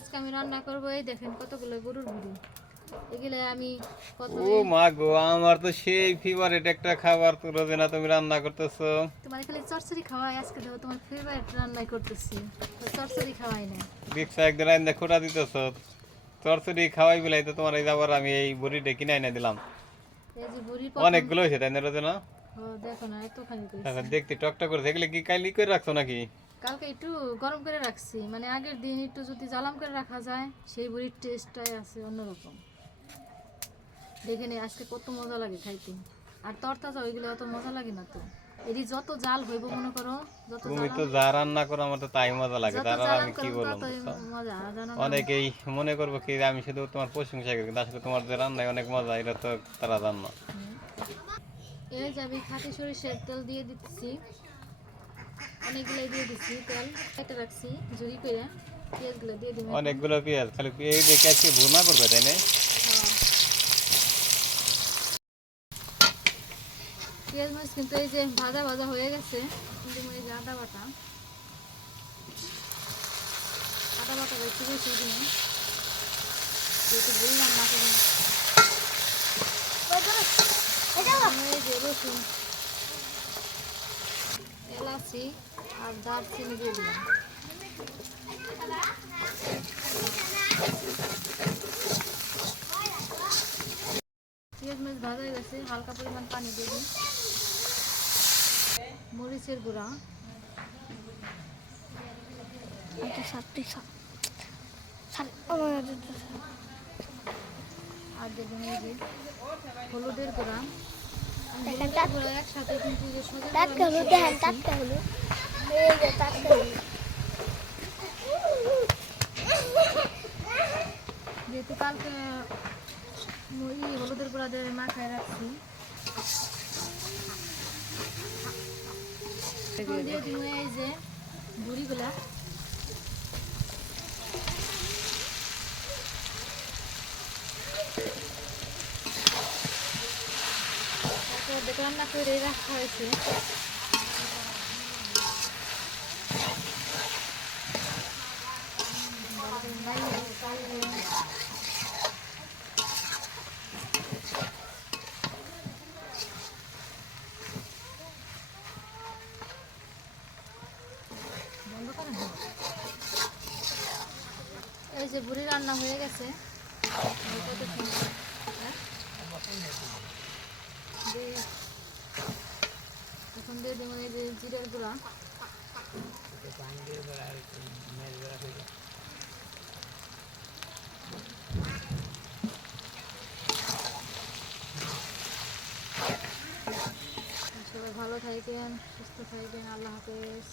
আজকে আমি রান্না করব, এই দেখেন কতগুলো গরুর ভুঁড়ি। এগুলো আমি ও মা গো, আমার তো সেই ফেভারিট একটা খাবার, তো রোজিনা তুমি রান্না করতেছো। তোমার খালি চরচড়ি খাওয়াই, আজকে দেখো তোমার ফেভারিট রান্নাই করতেছি, তো চরচড়ি খাওয়াই না। দেখছো একদিন রান্না খোটা দিতেছো, চরচড়ি খাওয়াই বলাই তো তোমার এই যাবার আমি এই বড়িটা কিনে এনে দিলাম। এই যে ভুঁড়ি প্রথম, অনেকগুলো হয়েছে তাই না রোজিনা? ও দেখো না এতখানি এখন করেছি। দেখতে টকটক করে, দেখলে কি কালি করে রাখছো নাকি? কালকে একটু গরম করে রাখছি, মানে আগের দিন একটু যদি জালাম করে রাখা যায় সেই ভুঁড়ির টেস্টটাই আছে অন্যরকম। দেখে নে আজকে কত মজা লাগে খাইতে। আর তরতাজা ওইগুলো অত মজা লাগে না তো, এরই যত জাল হইব মনে করো, যত তুমি জ্বালাম তো যা রান্না করো আমার তো তাই মজা লাগে, যত তার আর জ্বালাম আমি কি করলাম বললাম ততই বুঝছো? মজা, জানো না? অনেকেই মনে করবো কি যে আমি শুধু তোমার প্রশংসা করি, কিন্তু আসলে তোমার যে রান্নায় অনেক মজা, এটা তো তারা জান না। এই যে আমি খাঁটি সরিষার তেল দিয়ে দিচ্ছি, অনেকগুলো দিয়ে দিচ্ছি তেল, কেটে রাখছি ঝুরি করে। পেঁয়াজগুলো দিয়ে দিব এখন। অনেকগুলো পেঁয়াজ, খালি এই দেখে আজকে ভুনা করবে তাই না? হ্যাঁ, পেঁয়াজ মরিচ কিন্তু এই যে ভাজা ভাজা হয়ে গেছে, কিন্তু এই যে আদা বাটা, আদা বাটা একটু বেশি দিন, যেহেতু বই রান্না করি। এই যে রসুন, এলাচি আর দারচিনি দিয়ে দিলাম। পেঁয়াজ মরিচ ভাজা হয়ে গেছে, হালকা পরিমাণ পানি দিয়ে দিই। মরিচের গুঁড়া, আর দেখবেন এই যে হলুদের গুঁড়া। আমি হলুদের গুঁড়া একসাথে কিন্তু যে সোজা যেহেতু কালকে হলুদের গুঁড়া দিয়ে মাখায় রাখছি, এখন দিয়ে দিব এই যে ভুঁড়িগুলা। তারপর দেখে রান্না করে রাখা হয়েছে। এই যে বুড়ি রান্না হয়ে গেছে, কত সুন্দর। হ্যাঁ? এখন দিয়ে দেবো এই যে জিরের গুঁড়া, সবাই ভালো থাকেন, সুস্থ থাকবেন, আল্লাহ হাফেজ।